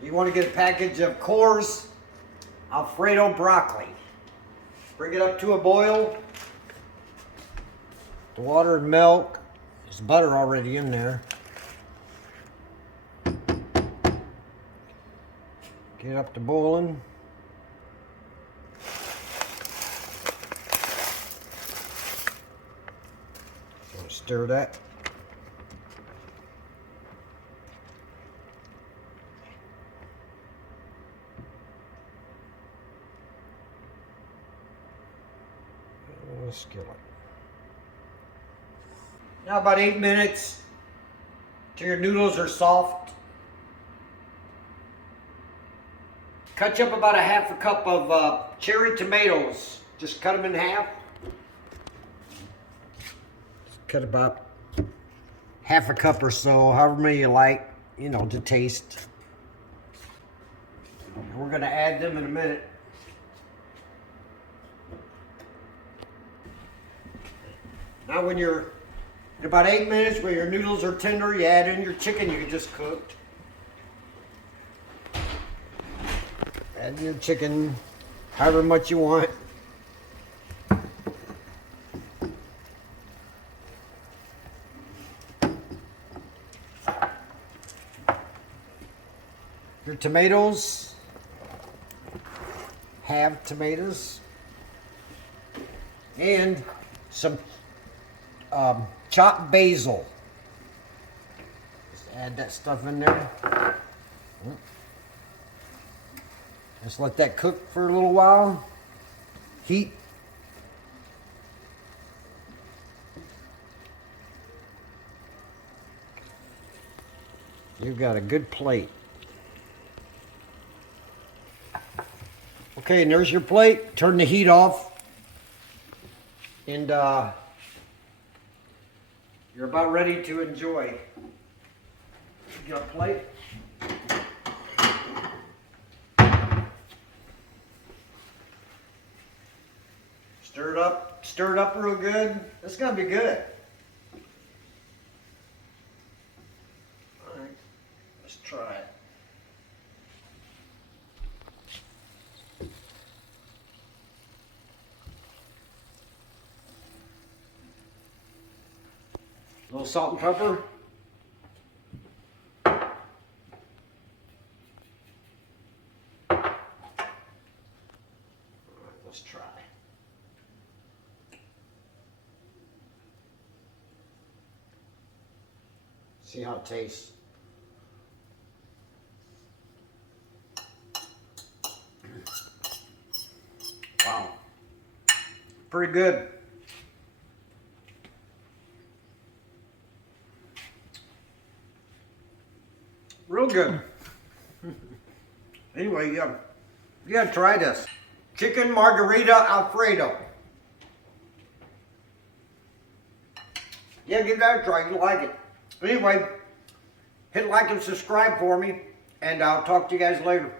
You want to get a package of Knorr's Alfredo broccoli. Bring it up to a boil. The water and milk. There's butter already in there. Get up to boiling. So stir that. Skillet. Now about 8 minutes till your noodles are soft. Cut you up about a half a cup of cherry tomatoes. Just cut them in half. Cut about half a cup or so, however many you like, you know, to taste. And we're going to add them in a minute. Now when you're in about 8 minutes where your noodles are tender, you add in your chicken you just cooked. Add your chicken however much you want. Your tomatoes, half tomatoes, and some chopped basil. Just add that stuff in there. Just let that cook for a little while. Heat. You've got a good plate. Okay, and there's your plate. Turn the heat off. And you're about ready to enjoy. Get a plate. Stir it up real good. It's gonna be good. All right, let's try it. A little salt and pepper. All right, let's try. See how it tastes. Wow. Pretty good. Real good. Anyway, you gotta try this. Chicken Margherita Alfredo. Yeah, give that a try. You'll like it. Anyway, hit like and subscribe for me, and I'll talk to you guys later.